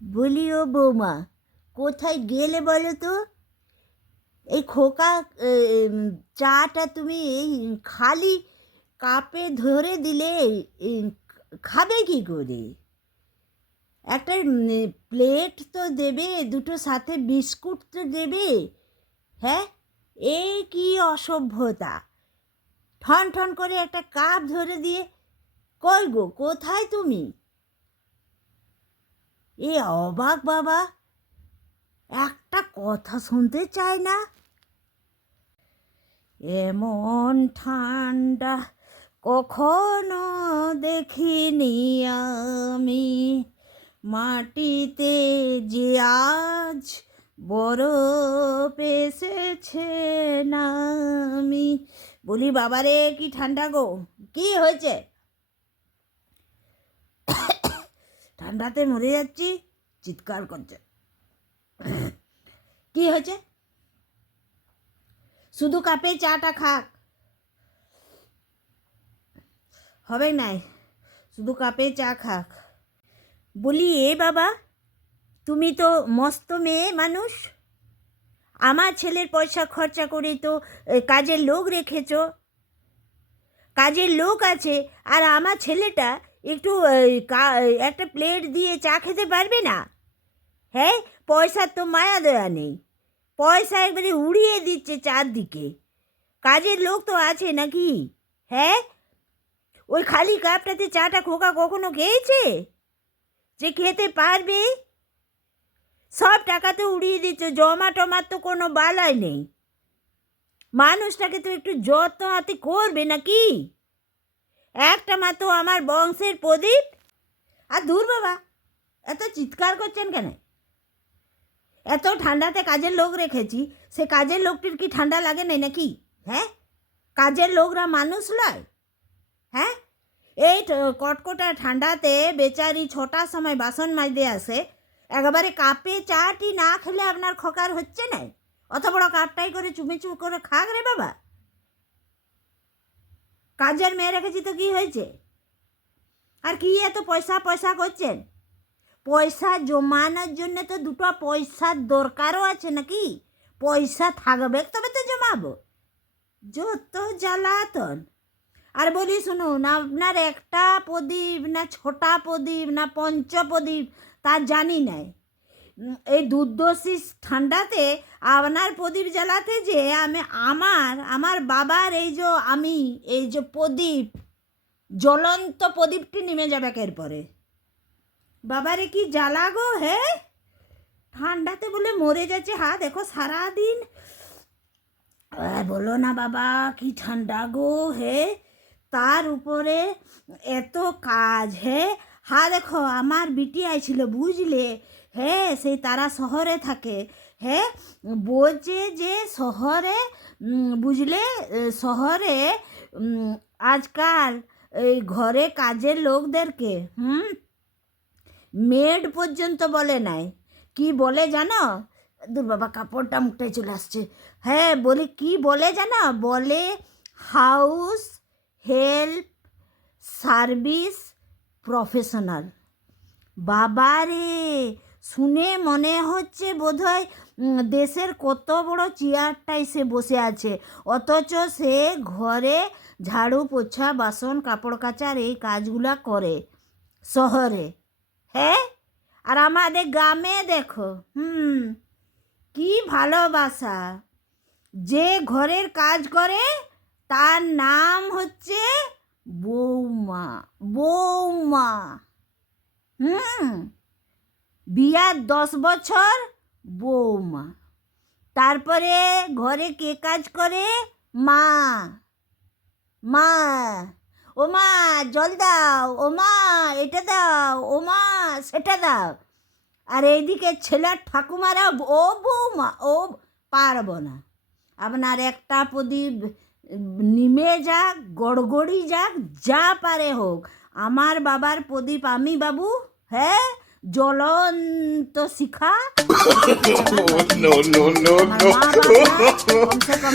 বলি ও বৌমা, কোথায় গেলে বলো তো? এই খোকা চাটা তুমি এই খালি কাপে ধরে দিলে খাবে কি করে? একটা প্লেট তো দেবে, দুটো সাথে বিস্কুট তো দেবে। হ্যাঁ, এই কি অসভ্যতা! ঠন ঠন করে একটা কাপ ধরে দিয়ে, কই গো, কোথায় তুমি? এ অবাক বাবা, একটা কথা শুনতে চায় না। এমন ঠান্ডা কখনো দেখিনি আমি, মাটিতে যে আজ বরফ এসেছে নামি। বলি বাবারে, কি ঠান্ডা গো! কি হয়েছে? ঠান্ডাতে মরে যাচ্ছি, চিৎকার করছে। কি হয়েছে? শুধু কাপে চাটা খাক, হবে নাই? শুধু কাপে চা খাক। বলি এ বাবা, তুমি তো মস্ত মেয়ে মানুষ, আমার ছেলের পয়সা খরচা করে তো কাজের লোক রেখেছ, কাজের লোক আছে, আর আমার ছেলেটা একটু একটা প্লেট দিয়ে চা খেতে পারবে না? হ্যাঁ, পয়সার তো মায়া দেওয়া নেই, পয়সা একবারে উড়িয়ে দিচ্ছে চারদিকে। কাজের লোক তো আছে নাকি? হ্যাঁ, ওই খালি কাপটাতে চাটা খোকা কখনো খেয়েছে যে খেতে পারবে? সব টাকা তো উড়িয়ে দিচ্ছে, জমা টমার তো কোনো বালাই নেই। মানুষটাকে তো একটু যত্ন হাতে করবে নাকি? একটা মাত্র আমার বংশের প্রদীপ। আর দূর বাবা, এত চিৎকার করছেন কেন? এত ঠান্ডাতে কাজের লোক রেখেছি, সে কাজের লোকটির কি ঠান্ডা লাগে না নাকি? হ্যাঁ, কাজের লোকরা মানুষ নয়? হ্যাঁ, এই কটকটা ঠান্ডাতে বেচারি 6টার সময় বাসন মাজতে আসে, একেবারে কাপে চাটি না খেলে আপনার খকার হচ্ছে না? অত বড় কাপটাই করে চুমি চুমি করে খাক রে বাবা। কাজের মেয়ে রেখেছি তো কি হয়েছে? আর কি এত পয়সা পয়সা করছেন? পয়সা জমানোর জন্য তো দুটো পয়সার দরকারও আছে নাকি? পয়সা থাকবে তবে তো জমাবো। যত জ্বালাতন! আর বলি শুনুন, আপনার একটা প্রদীপ না 6টা প্রদীপ না পঞ্চপ্রদীপ তা জানি নাই, এই দুর্দশী ঠান্ডাতে আপনার প্রদীপ জ্বালাতে যে আমার বাবার এই যে প্রদীপ, জ্বলন্ত প্রদীপটি নেমে যাবে এরপরে। বাবারে কি জ্বালা গো! হে, ঠান্ডাতে বলে মরে যাচ্ছে। হ্যাঁ দেখো, সারাদিন বলো না বাবা, কি ঠান্ডা গো! হে, তার উপরে এত কাজ। হ্যাঁ দেখো, আমার বিটি আইছিল বুঝলে। হ্যাঁ, সেই তারা শহরে থাকে। হ্যাঁ, বলছে যে শহরে বুঝলে, শহরে আজকাল এই ঘরে কাজের লোকদেরকে মেড পর্যন্ত বলে নাই। কি বলে জানো? দূর বাবা, কাপড়টা মুখটায় চলে আসছে। হ্যাঁ, বলে কি বলে জানো? বলে হাউস হেল্প সার্ভিস প্রফেশনাল। বাবারে, শুনে মনে হচ্ছে বোধহয় দেশের কত বড় চেয়ারটায় সে বসে আছে, অথচ সে ঘরে ঝাড়ু পোছা বাসন কাপড় কাচার এই কাজগুলা করে শহরে। হ্যাঁ, আর আমাদের গ্রামে দেখো, কি ভালোবাসা! যে ঘরের কাজ করে তার নাম হচ্ছে বৌমা। বৌমা, বিয়ার 10 বছর বৌমা। তারপরে ঘরে কে কাজ করে? মা। মা, ও মা জল দাও, ও মা এটা দাও, ও মা সেটা দাও। আর এইদিকে ছেলের ঠাকুমারা, ও বৌমা, ও পারবো না। আপনার একটা প্রদীপ নিমে যাক, গড়গড়ি যাক, যা পারে হোক, আমার বাবার প্রদীপ আমি বাবু। হ্যাঁ, জ্বলন্ত শিখা। No, no, no, no. কমসে কম